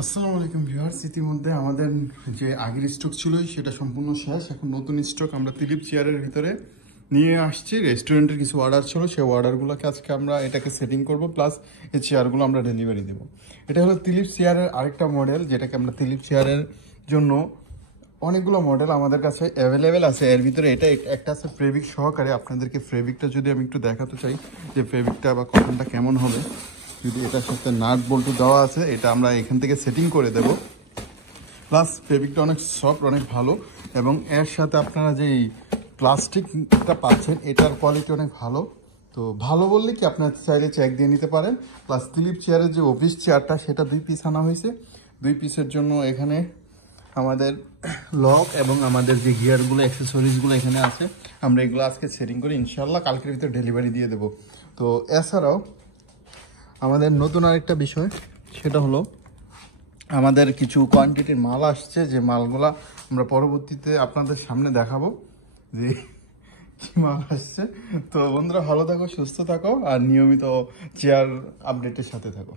আসসালামু আলাইকুম ভিউয়ার্স, ইতিমধ্যে আমাদের যে আগের স্টক ছিল সেটা সম্পূর্ণ শেষ। এখন নতুন স্টক আমরা তিলিপ চেয়ারের ভিতরে নিয়ে আসছি। রেস্টুরেন্টের কিছু অর্ডার ছিল, সেই অর্ডারগুলোকে আজকে আমরা এটাকে সেটিং করব, প্লাস এই চেয়ারগুলো আমরা ডেলিভারি দেবো। এটা হলো তিলিপ চেয়ারের আরেকটা মডেল, যেটাকে আমরা তিলিপ চেয়ারের জন্য অনেকগুলো মডেল আমাদের কাছে অ্যাভেলেবেল আছে। এর ভিতরে এটা একটা আছে ফেব্রিক সহকারে। আপনাদেরকে ফেব্রিকটা যদি আমি একটু দেখাতে চাই যে ফেব্রিকটা বা কটনটা কেমন হবে, যদি এটার সাথে নাট বল্টু দেওয়া আছে, এটা আমরা এখান থেকে সেটিং করে দেব। প্লাস ফেব্রিকটা অনেক সফট, অনেক ভালো, এবং এর সাথে আপনারা যেই প্লাস্টিকটা পাচ্ছেন এটার কোয়ালিটি অনেক ভালো। তো ভালো বললে কি, আপনার চাইলে চেক দিয়ে নিতে পারেন। প্লাস তিলিপ চেয়ারের যে অফিস চেয়ারটা সেটা 2 পিস আনা হয়েছে। 2 পিসের জন্য এখানে আমাদের লক এবং আমাদের যে গিয়ারগুলো, অ্যাক্সেসরিজগুলো এখানে আছে, আমরা এগুলো আজকে সেটিং করে ইনশাল্লাহ কালকের ভিতরে ডেলিভারি দিয়ে দেবো। তো এছাড়াও আমাদের নতুন আরেকটা বিষয়, সেটা হলো আমাদের কিছু কোয়ান্টিটির মাল আসছে, যে মালগুলা আমরা পরবর্তীতে আপনাদের সামনে দেখাবো যে কি মাল আসছে। তো বন্ধুরা, ভালো থাকো, সুস্থ থাকো, আর নিয়মিত চেয়ার আপডেটের সাথে থাকো।